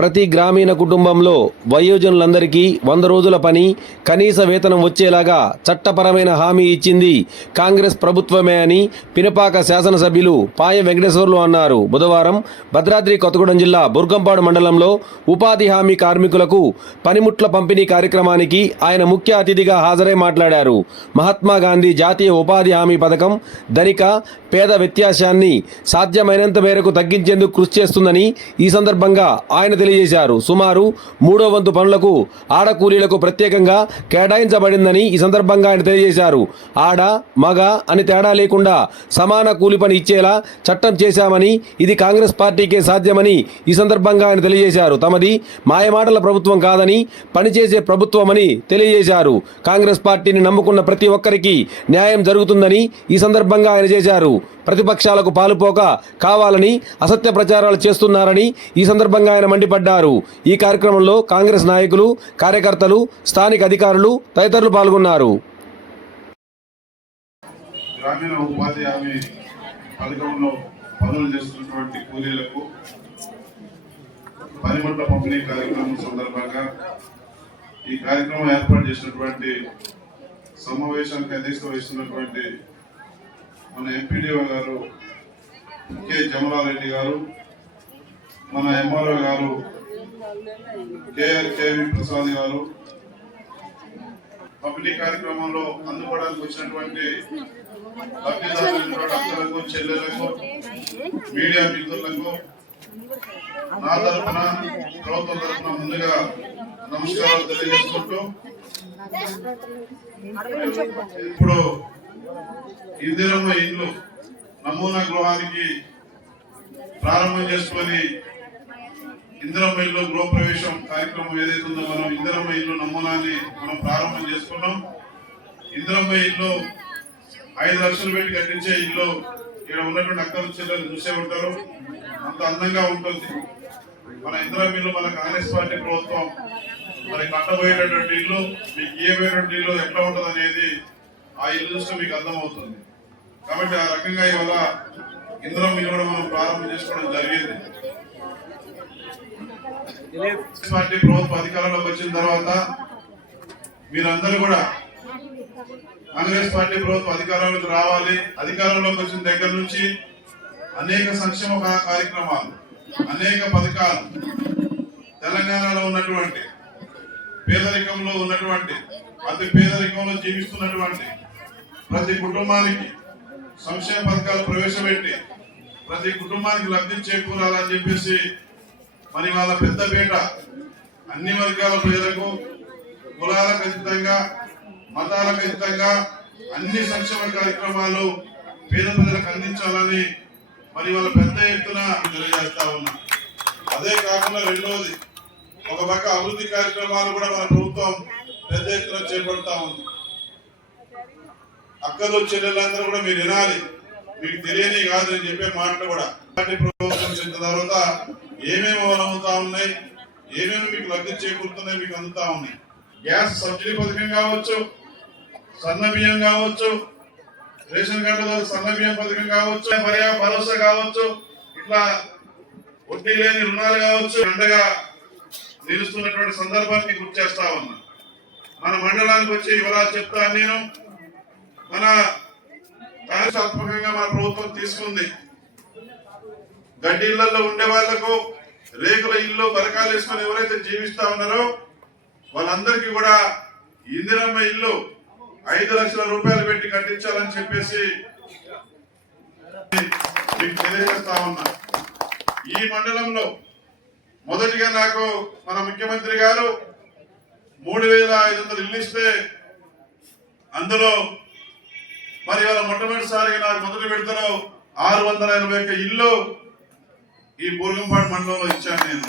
ప్రతి గ్రామీణ కుటుంబంలో వయోజనులందరికీ 100 రోజుల పని, కనీస వేతనం వచ్చేలాగా చట్టపరమైన హామీ ఇచ్చింది కాంగ్రెస్ ప్రభుత్వమే అని పినపాక శాసనసభ్యులు పాయం వెంకటేశ్వర్లు అన్నారు. బుధవారం భద్రాద్రి కొత్తగూడెం జిల్లా బుర్గంపాడు మండలంలో ఉపాధి హామీ కార్మికులకు పనిముట్ల పంపిణీ కార్యక్రమానికి ఆయన ముఖ్య అతిథిగా హాజరై మాట్లాడారు. మహాత్మా గాంధీ జాతీయ ఉపాధి హామీ పథకం ధనిక, పేద వ్యత్యాసాన్ని సాధ్యమైనంత మేరకు తగ్గించేందుకు కృషి చేస్తుందని ఈ సందర్భంగా ఆయన తెలియజేశారు. సుమారు 3వ వంతు పనులకు ఆడ కూలీలకు ప్రత్యేకంగా కేటాయించబడిందని ఈ సందర్భంగా ఆయన తెలియజేశారు. ఆడ, మగ అని తేడా లేకుండా సమాన కూలి పని ఇచ్చేలా చట్టం చేశామని, ఇది కాంగ్రెస్ పార్టీకే సాధ్యమని ఈ సందర్భంగా ఆయన తెలియజేశారు. తమది మాయమాటల ప్రభుత్వం కాదని, పనిచేసే ప్రభుత్వమని తెలియజేశారు. కాంగ్రెస్ పార్టీని నమ్ముకున్న ప్రతి ఒక్కరికి న్యాయం జరుగుతుందని ఈ సందర్భంగా ఆయన చేశారు. ప్రతిపక్షాలకు పాలుపోక కావాలని అసత్య ప్రచారాలు చేస్తున్నారని ఈ సందర్భంగా ఆయన మండిపడ్డారు. ఈ కార్యక్రమంలో కాంగ్రెస్ నాయకులు, కార్యకర్తలు, స్థానిక అధికారులు తదితరులు పాల్గొన్నారు. గ్రామీణ ఉపాధి హామీ పథకంలో పనులు చేస్తున్నటువంటి కూలీలకు పనిముట్ల పంపిణీ కార్యక్రమం సందర్భంగా ఈ కార్యక్రమం ఏర్పాటు చేసినటువంటి సమావేశానికి అధ్యక్షత వహిస్తున్నటువంటి మన ఎంపీడీఓ గారు కె జమలారెడ్డి గారు, మన ఎంఆర్ఓ గారు కేవి ప్రసాద్ గారు, పంపిణీ కార్యక్రమంలో అందుకోవడానికి వచ్చినటువంటి లబ్ధిదారులకు, చెల్లెలకు, మీడియా మిత్రులకు నా తరఫున, ప్రభుత్వం తరఫున ముందుగా నమస్కారాలు తెలియజేసుకుంటూ, ఇప్పుడు ఇందిరమ్మ ఇల్లు నమూనా గృహానికి ప్రారంభం చేసుకొని ఇందిరమ్మ ఇల్లు గృహ ప్రవేశం కార్యక్రమం ఏదైతే ఉందో మనం ఇందిరమ్మ ఇల్లు నమూనాన్ని మనం ప్రారంభం చేసుకున్నాం. ఇందిరమ్మ ఇల్లు 5 లక్షలు పెట్టి కట్టించే ఇల్లు ఇక్కడ ఉన్నటువంటి అక్కలు చెల్లెలు చూసే ఉంటారు, అంత అందంగా ఉంటుంది. మన ఇందిరమ్మ ఇల్లు మన కాంగ్రెస్ పార్టీ ప్రభుత్వం మరి కట్టబోయేటటువంటి ఇల్లు, మీకు ఇవ్వబోయేటువంటి ఇల్లు ఎట్లా ఉంటుంది అనేది ఆ ఇల్లు చూస్తే మీకు అర్థమవుతుంది. కాబట్టి ఆ రకంగా ఇవాళ ఇందిరమ్మ ఇల్లు కూడా మనం ప్రారంభం చేసుకోవడం జరిగింది. పార్టీ ప్రభుత్వం అధికారంలోకి వచ్చిన తర్వాత మీరందరూ కూడా కాంగ్రెస్ పార్టీ ప్రభుత్వం అధికారంలోకి రావాలి, అధికారంలోకి వచ్చిన దగ్గర నుంచి అనేక సంక్షేమ కార్యక్రమాలు, అనేక పథకాలు, తెలంగాణలో ఉన్నటువంటి పేదరికంలో ఉన్నటువంటి, అతి పేదరికంలో జీవిస్తున్నటువంటి ప్రతి కుటుంబానికి సంక్షేమ పథకాలు ప్రవేశపెట్టి ప్రతి కుటుంబానికి లబ్ధి చేకూరాలని చెప్పేసి మరి వాళ్ళ పెద్దపేట అన్ని వర్గాల ప్రజలకు, కులాలకు అతీతంగా, మతాలకు అతీతంగా అన్ని సంక్షేమ కార్యక్రమాలు పేద ప్రజలకు అందించాలని మరి వాళ్ళ పెద్ద ఎత్తున తెలియజేస్తా ఉన్నా. అదే కాకుండా రెండవది, ఒక పక్క అభివృద్ధి కార్యక్రమాలు కూడా మన ప్రభుత్వం పెద్ద ఎత్తున చేపడతా ఉంది. అక్కలు చెల్లెలందరూ కూడా మీరు వినాలి, మీకు తెలియని కాదు నేను చెప్పే మాటలు కూడా. ప్రభుత్వం వచ్చిన తర్వాత ఏమేమి అవుతా ఉన్నాయి, ఏమేమి మీకు లబ్ధి చేకూరుతున్నాయి, మీకు అందుతా ఉన్నాయి. గ్యాస్ సబ్సిడీ పథకం కావచ్చు, సన్న బియ్యం కావచ్చు, రేషన్ కార్డులో సన్న బియ్యం పథకం కావచ్చు, భరోసా కావచ్చు, ఇట్లా వడ్డీ లేని రుణాలు కావచ్చు, అండగా నిలుస్తున్నటువంటి సందర్భాన్ని గుర్తు చేస్తా ఉన్నా. మన మండలానికి వచ్చి వివరాలు చెప్తాను నేను. మన కార్యక్రమంగా మన ప్రభుత్వం తీసుకుంది. గడ్డి ఇళ్లలో ఉండే వాళ్లకు, రేకుల ఇల్లు బరకాలు వేసుకొని ఎవరైతే జీవిస్తా ఉన్నారో వాళ్ళందరికీ కూడా ఇందిరమ్మ ఇల్లు 5 లక్షల రూపాయలు పెట్టి కట్టించాలని చెప్పేసి మీకు తెలియజేస్తా ఉన్నా. ఈ మండలంలో మొదటిగా నాకు మన ముఖ్యమంత్రి గారు 3,500 ఇల్లు ఇస్తే అందులో మరి వాళ్ళ మొట్టమొదటిసారిగా నాకు మొదటి విడతలో 681 ఇల్లు ఈ బుర్గంపాడు మండలంలో ఇచ్చాను నేను.